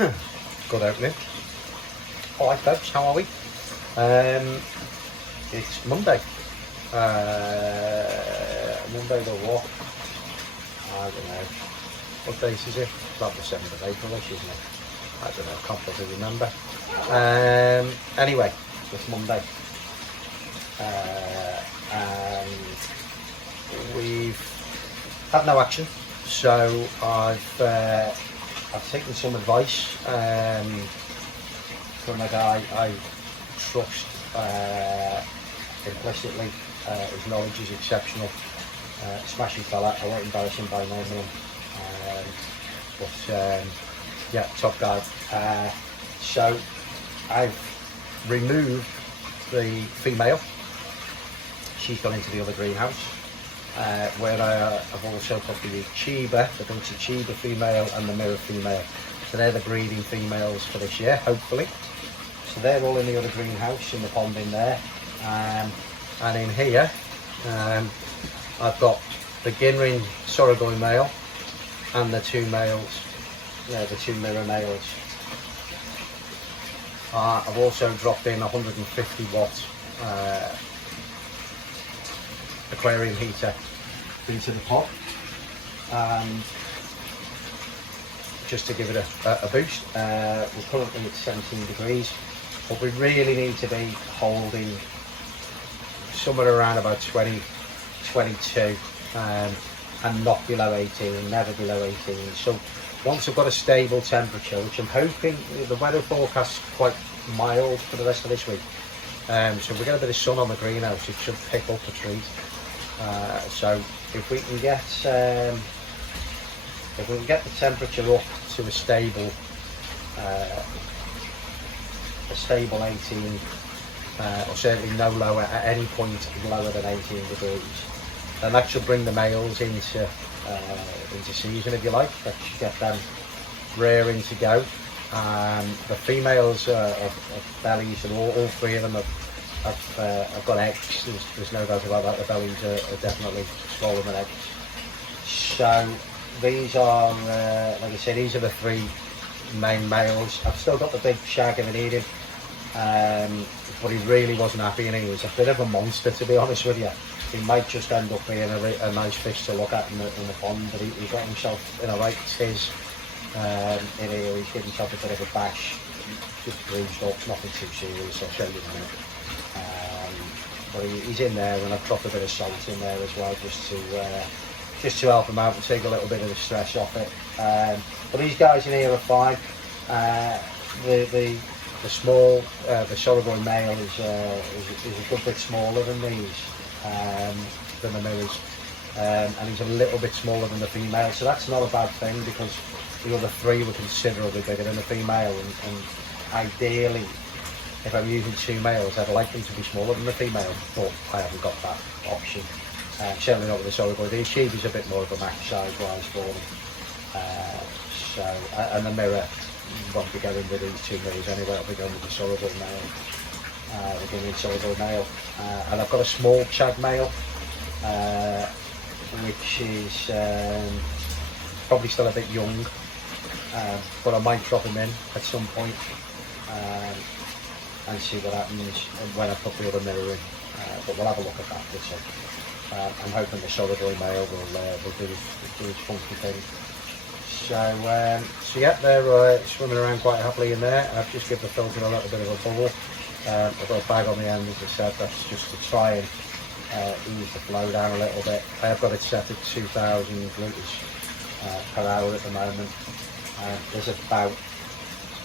Good opening. Alright folks, how are we? It's Monday. Monday the what? I don't know. What date is it? It's like the 7th of April, isn't it? I don't know, I can't probably remember. Anyway, it's Monday. And we've had no action, so I've taken some advice from a guy I trust implicitly. His knowledge is exceptional. Smashing fella. I won't embarrass him by naming him, but yeah, top guy. So I've removed the female. She's gone into the other greenhouse, where I have also put the Chiba, the Vinci Chiba female and the Mirror female. So they're the breeding females for this year, hopefully. So they're all in the other greenhouse, in the pond in there. And in here, I've got the Ginrin Sorghoi male and the two males, the two mirror males. I've also dropped in 150 watt aquarium heater into the pot, just to give it a boost. We're currently at 17 degrees, but we really need to be holding somewhere around about 20, 22, and not below 18, never below 18. So once I've got a stable temperature, which I'm hoping, the weather forecast is quite mild for the rest of this week, so if we get a bit of sun on the greenhouse, it should pick up a treat. So if we can get the temperature up to a stable 18, or certainly no lower at any point lower than 18 degrees, then that should bring the males into season, if you like. That should get them rearing to go. The females of bellies, and all three of them have got eggs. There's no doubt about that. The bellies are definitely swollen with eggs. So these are, like I said, these are the three main males. I've still got the big shag if I need him, but he really wasn't happy, and he was a bit of a monster, to be honest with you. He might just end up being a nice fish to look at in the pond, but he got himself in a right tiz in here. He's given himself a bit of a bash, just bruised up, nothing too serious. I'll show you in a minute. But he's in there, and I've dropped a bit of salt in there as well, just to help him out and take a little bit of the stress off it. But these guys in here are fine. The small, the Sorghoi male is a good bit smaller than these, than the mirrors, and he's a little bit smaller than the female. So that's not a bad thing, because the other three were considerably bigger than the female, and ideally, if I'm using two males, I'd like them to be smaller than the female, but I haven't got that option. Certainly not with the Sorghoi. The Chibi's a bit more of a max size wise for them. And the mirror won't be going with these two mirrors anyway. I'll be going with the Sorghoi male, the Ginrin Sorghoi male. And I've got a small shag male, which is probably still a bit young, but I might drop him in at some point. And see what happens when I put the other mirror in, but we'll have a look at that. So I'm hoping the Sorghoi male will do his funky thing. So yeah, they're swimming around quite happily in there. I've just given the filter a little bit of a bubble. I've got a bag on the end, as I said. That's just to try and ease the flow down a little bit. I've got it set at 2,000 litres per hour at the moment. There's about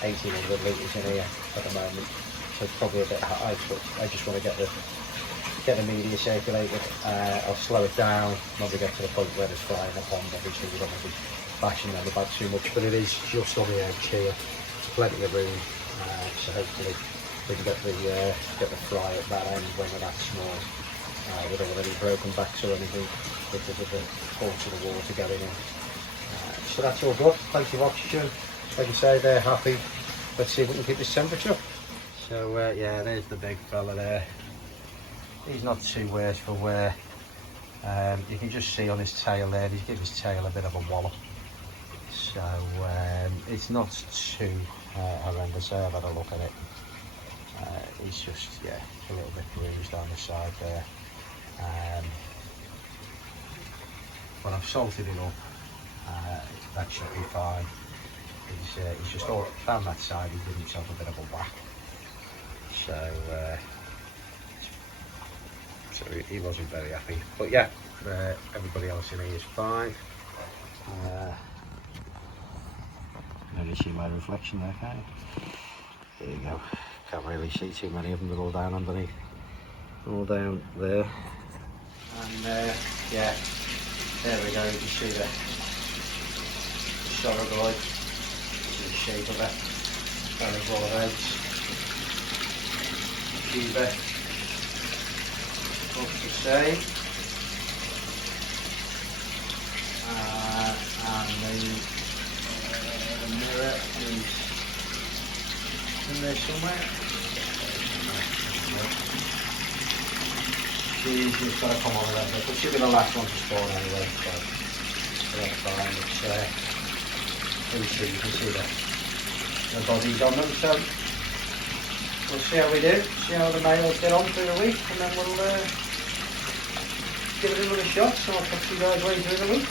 1,800 litres in here at the moment, so it's probably a bit high, but I just want to get the media circulated. I'll slow it down when we get to the point where there's fly in the pond. Obviously we don't want to be bashing them about too much, but it is just on the edge here. Plenty of room, so hopefully we can get the fly at that end when they're that small, without any broken backs or anything, because of the force of the water getting in. So that's all good. Plenty of oxygen. Like I say, they're happy. Let's see if we can keep this temperature. So yeah, there's the big fella there. He's not too worse for wear. You can just see on his tail there, he's given his tail a bit of a wallop. So it's not too horrendous. I've had a look at it. It's just, yeah, a little bit bruised on the side there. But I've salted it up. That should be fine. He's just all down that side. He did himself a bit of a whack. So he wasn't very happy. But yeah, everybody else in here is fine. Can you see my reflection there, can't you? There you go. Can't really see too many of them. They're all down underneath. All down there. And yeah, there we go. You can see the sorrel. This is the shape of it. Kind of all out. Cuba. Looks the same. And the mirror is in there somewhere. She's just got to come on a little bit, but she'll be the last one to spawn anyway, so that's fine. You can see the bodies on them, so we'll see how we do, see how the males get on through the week, and then we'll give it another shot, so I'll catch you guys later in the week.